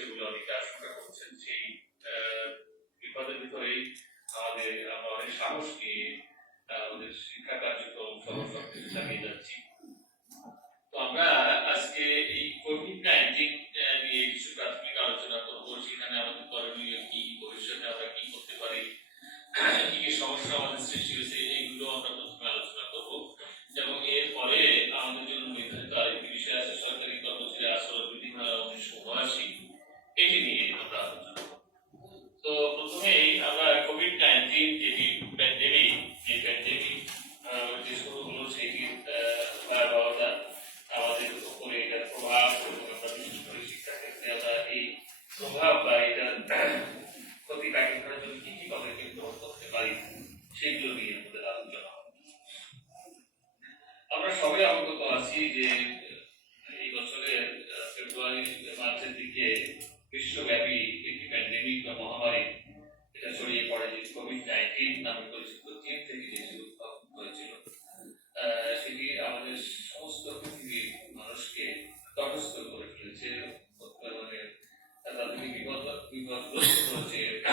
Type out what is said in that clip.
বলে অনেকে আশঙ্কা করছেন সেই বিপদের ভিতরেই আমাদের আমরা অনেক সাহস নিয়ে আমাদের শিক্ষা কার্যক্রম সহ চালিয়ে যাচ্ছি তো আমরা আজকে এই কোভিড নাইন্টিন নিয়ে কিছু প্রাথমিক আলোচনা করব সেখানে আমাদের করণীয় কি ভবিষ্যতে আমরা কি করতে পারি কি কি সমস্যা আমাদের সৃষ্টি হয়েছে এইগুলো কোভিড-19 যেটি প্যান্ডেমিক যে প্যান্ডেমিক যে শুরু হলো ভয়াবহতা আমাদের উপরে এটার প্রভাব আমরা বিশেষ করে শিক্ষাক্ষেত্রে আমরা এই প্রভাব বা এটার ক্ষতি কাটিয়ে করার জন্য কি কি পদক্ষেপ গ্রহণ করতে পারি, সেগুলো নিয়ে আমাদের আলোচনা আমরা সবাই অবগত আছি যে এই বছরের ফেব্রুয়ারি মার্চের দিকে because of, because those projects